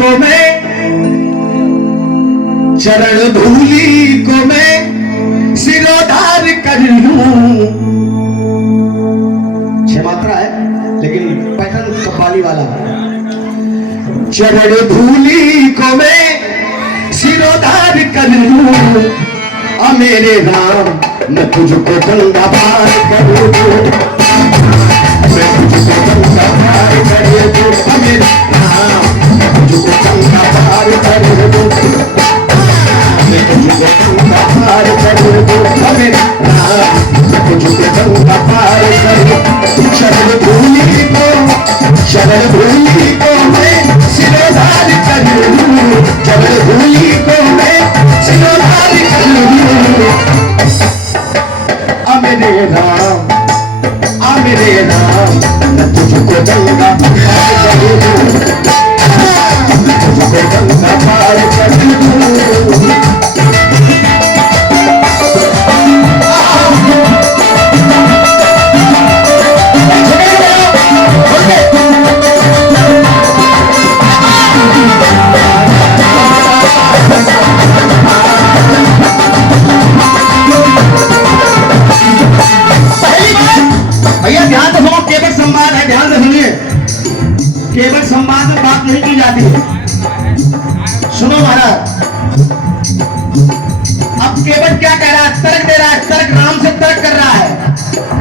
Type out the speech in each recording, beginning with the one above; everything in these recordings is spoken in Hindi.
को मैं, चरण धूली को मैं सिरोधार कर लूं। 6 मात्रा है लेकिन पैटर्न कव्वाली वाला। चरण धूली को मैं सिरोधार कर लूं, आ मेरे राम मैं तुझको गंगा पार कर दूं, मैं तुझको गंगा पार कर दूं, आ मेरे राम मैं तुझको गंगा पार कर दूं, मैं तुझको गंगा पार कर दूं, आ मेरे राम मैं तुझको गंगा पार कर दूं। चरण धूली को मैं सिरोधार कर लूं, चरण धूली को मैं सिरोधार कर लूं, आ मेरे राम मैं तुझको गंगा पार कर दूं, मैं तुझको गंगा पार कर दूं। भैया ध्यान से सुनो, केवल संवाद है, ध्यान से सुनिए। केवल संवाद में बात नहीं की जाती है। सुनो महाराज, अब केवल क्या कह रहा है? तर्क दे रहा है, तर्क राम से तर्क कर रहा है,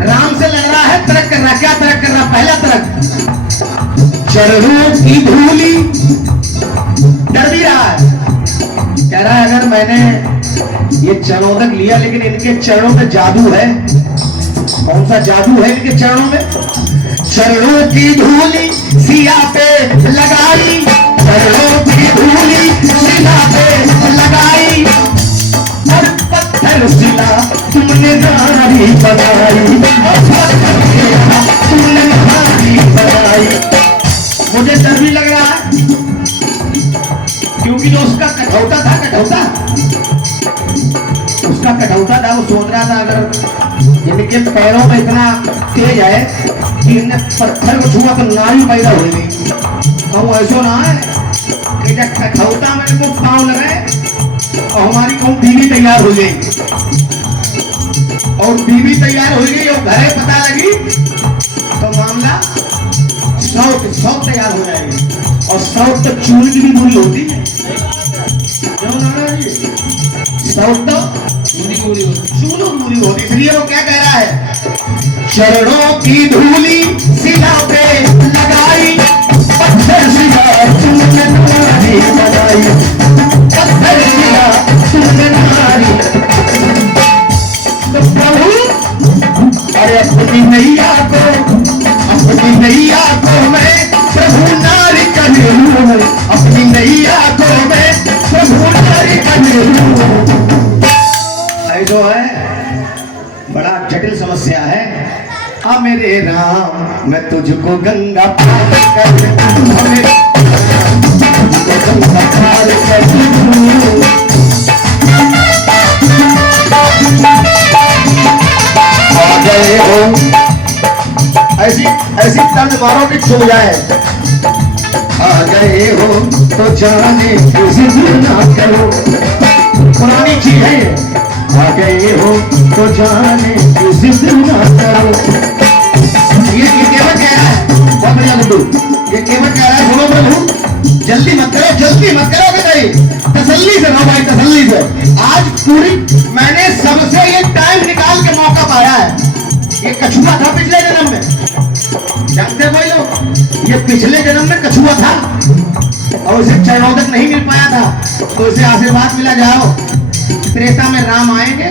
राम से लड़ रहा है, तर्क कर रहा है। क्या तर्क कर रहा है? पहला तर्क, चरणों की धूली, डर भी रहा है, कह रहा है अगर मैंने ये चरणों तक लिया लेकिन इनके चरणों में जादू है। कौन सा जादू है इनके चरणों में? चरणों की धूली सिया पे लगाई, चरणों की धूली सिया पे लगाई, और पत्थर सिला तुमने नारी बनाई, पत्थर सिला तुमने नारी बनाई। मुझे डर भी लग रहा है क्योंकि जो उसका कठौता था, उसका कठौता था, वो सोच रहा था अगर इनके पैरों में इतना तेज है कि इनने पत्थर को छुआ तो नारी पैदा हो गई। कहूँ ऐसा ना है कि जब कठौता में इनको पाँव लगे और हमारी कहूँ बीवी तैयार हो गई, और बीवी तैयार हो गई और घरे पता लगी तो मामला सौ तैयार हो जाएगी। और 100 तो चून की भी बुरी होती है, सौ तो चून बुरी होती। इसलिए वो क्या कह रहा है? चरणों की धूली सिला पे लगाई, पत्थर सिला तुमने नारी बनाई, पत्थर सिला तुमने नारी। तो प्रभु अरे अपनी नैया को मैं प्रभु नारी कर लूं, अपनी नैया को मैं प्रभु नारी कर लूं। जो है बड़ा जटिल समस्या है। आ मेरे राम मैं तुझको गंगा पार कर दूं, तुझको गंगा पार कर दूं। आ गए हो ऐसी तर्ज मारो कि छू जाए। आ गए हो तो जाने की जिद ना करो, पुरानी चीज है। आ गए हो तो जाने की जिद ना करो। ये केवल कह रहा है, बहुत बढ़िया गुड्डू, ये केवल कह रहा है सुनो प्रभु जल्दी मत करो बताइए, तसल्ली से रहो भाई, तसल्ली से। आज पूरी मैंने सबसे ये टाइम निकाल के मौका पाया है। ये कछुआ था पिछले जन्म में, जानते हैं भाई लोग, ये पिछले जन्म में कछुआ था और उसे चरणों तक नहीं मिल पाया था, तो उसे आशीर्वाद मिला जाओ त्रेता में राम आएंगे,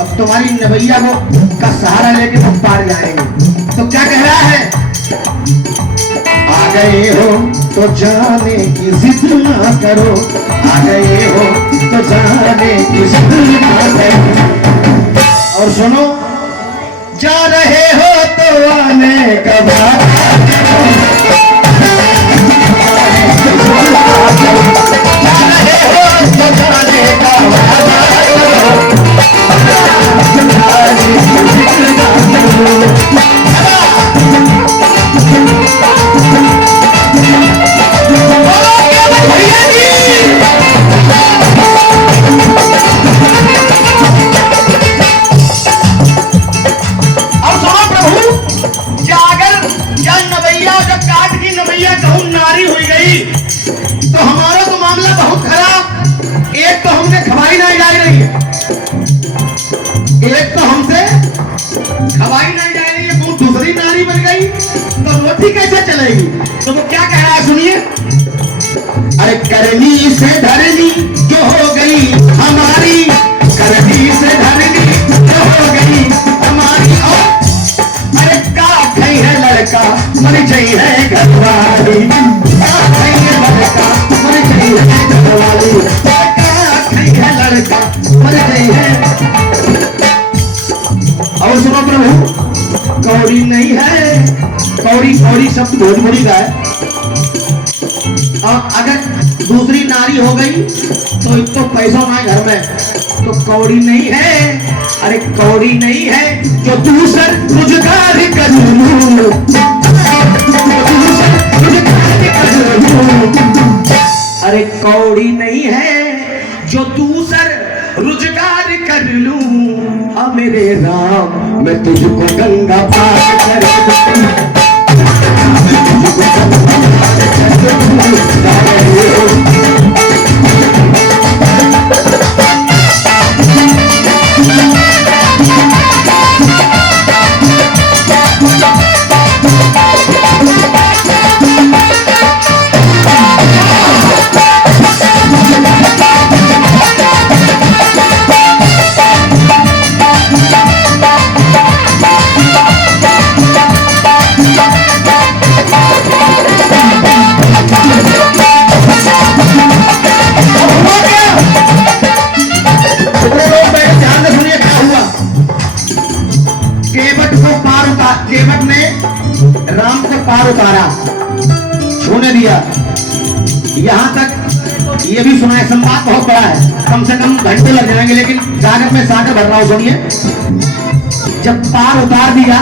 अब तुम्हारी नवैया को का सहारा लेके तुम पार जाएंगे। तो क्या कह रहा है? आ गए हो तो जाने की जिद ना करो, आ गए हो तो जाने की जिद ना करो। और सुनो, जा रहे हो तो आने का बात, नारी हुई गई तो हमारा तो मामला बहुत खराब। एक तो हमसे खवाई नहीं जा रही है, एक तो हमसे खवाई नहीं जा रही है, वो दूसरी नारी बन गई तो रोटी कैसे चलेगी। तो वो क्या कह रहा है सुनिए। अरे करनी से धरनी जो हो गई हमारी, करनी से धरनी जो हो गई हमारी, और अरे का खई है लड़का मर गई है घरवाली, का खई है लड़का मर गई है घरवाली, का खई है लड़का मर गई है। और सुनो प्रभु, कौड़ी नहीं है, कौड़ी कौड़ी शब्द भोजपुरी का है। और अगर दूसरी नारी हो गई तो एक तो पैसा ना घर में, तो कौड़ी नहीं है। अरे कौड़ी नहीं है जो दूसर रोजगार कर लूं, अरे कौड़ी नहीं है जो दूसर रोजगार कर लूं। अब मेरे राम मैं तुझको गंगा पार कर दूं, केवट ने राम को पार उतारा, छूने दिया। यहां तक ये भी सुना है, संवाद बहुत बड़ा है, कम से कम घंटे लग जाएंगे, लेकिन कागज में सागर भर रहा हूं, सुनिए। जब पार उतार दिया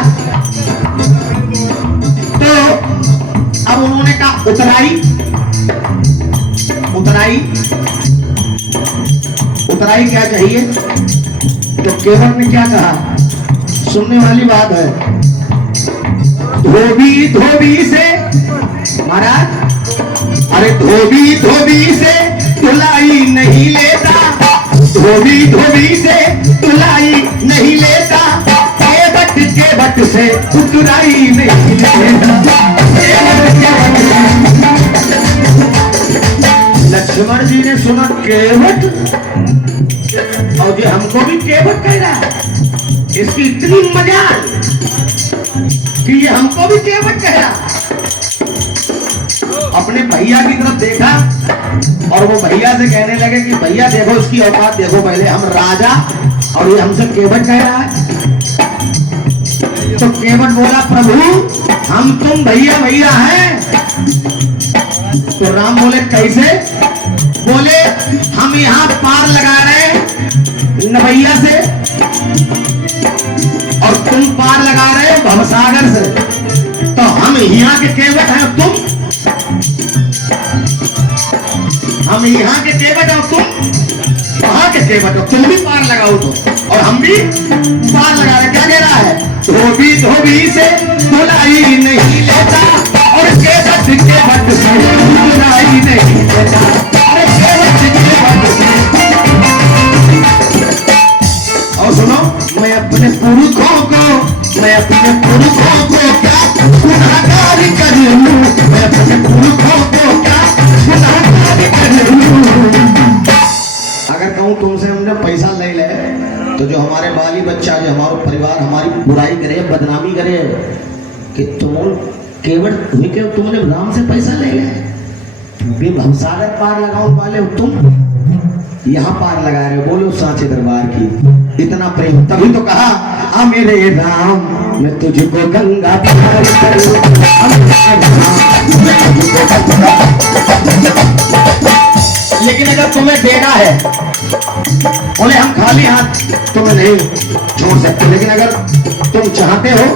तो अब उन्होंने कहा उतराई, उतराई, उतराई क्या चाहिए। तो केवट ने क्या कहा, सुनने वाली बात है। धोबी धोबी से महाराज, अरे धोबी धोबी से धुलाई नहीं लेता, धोबी धोबी से धुलाई नहीं लेता, केवट केवट से उतराई नहीं लेता। लक्ष्मण जी ने सुना केवट, और जो हमको भी केवट कह रहा है, इसकी इतनी मजाल कि ये हमको भी केवट कह रहा। अपने भैया की तरफ देखा और वो भैया से कहने लगे कि भैया देखो इसकी औकात देखो, पहले हम राजा और ये हमसे केवट कह रहा है। तो केवट बोला प्रभु हम तुम भैया भैया हैं। तो राम बोले कैसे। बोले हम यहाँ पार लगा रहे नवैया से और तुम पार लगा रहे हो भवसागर से, तो हम यहाँ के केवट हैं और तुम, हम यहाँ के केवट और तुम वहां के केवट हो, तुम भी पार लगाओ तो, और हम भी पार लगा रहे। क्या कह रहा है, धोबी धोबी से धुलाई नहीं लेता और केवट केवट से धुलाई नहीं लेता, अरे केवट केवट से। और सुनो, मैं अपने पुरखों को, मैं अपने पुरखों को क्या गुनाहगार कर लूं, मैं अपने पुरखों को क्या गुनाहगार कर लूं। अगर कहूं तुमसे हमने पैसा ले ले तो जो हमारे बाली बच्चा, जो हमारा परिवार हमारी बुराई करे, बदनामी करे कि तुम केवल तुमने राम से पैसा ले ले, भवसागर पार लगाओ वाले हो तुम, यहाँ पार लगा रहे हो। बोलो सांचे दरबार की इतना प्रेम। तभी तो कहा आ मेरे राम मैं तुझको गंगा पार करूं, लेकिन अगर तुम्हें देना है, बोले हम खाली हाथ तुम्हें नहीं छोड़ सकते, लेकिन अगर तुम चाहते हो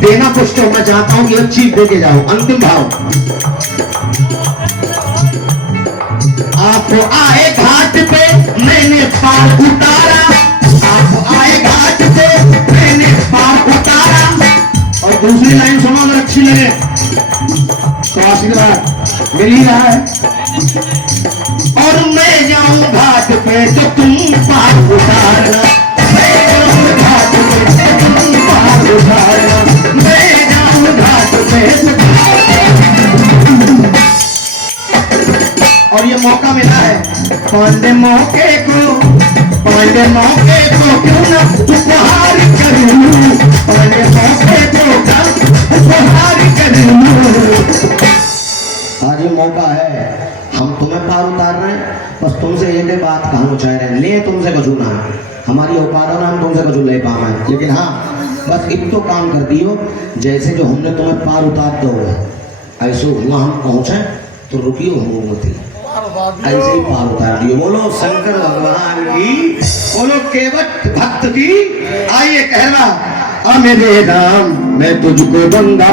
देना कुछ तो मैं चाहता हूं कि एक चीज दे के जाओ। अंतिम भाव, आप आए घाट पे मैंने पार उतारा, आप आए घाट पे मैंने पार उतारा। और दूसरी लाइन सुनो अगर अच्छी लगे, तो आशीर्वाद मिल ही रहा है। और मैं जाऊं घाट पे तो तुम पार उतारना, मैं जाऊं घाट पे तो तुम पार उतारना, मैं जाऊं घाट पे और ये मौका मिला है पांडे मौके को क्यों ना उपहार कर लूं, पांडे मौके को उपहार कर लूं। आज ये मौका है, हम तुम्हें पार उतार रहे हैं, बस तुमसे एक बात कहना चाह रहे हैं, ले तुमसे कछु ना है, हमारी औकात है ना, हम तुमसे कछु ले पाए हैं, लेकिन हाँ बस इत तो काम कर दियो, जैसे जो हमने तुम्हें पार उतार दो ऐसे हुआ हम पहुंचे तो रुकियो होमती, ऐसे ही पार उतार दियो। बोलो शंकर भगवान की, बोलो केवट भक्त की। आइए कहना, आ मेरे राम मैं तुझको बंदा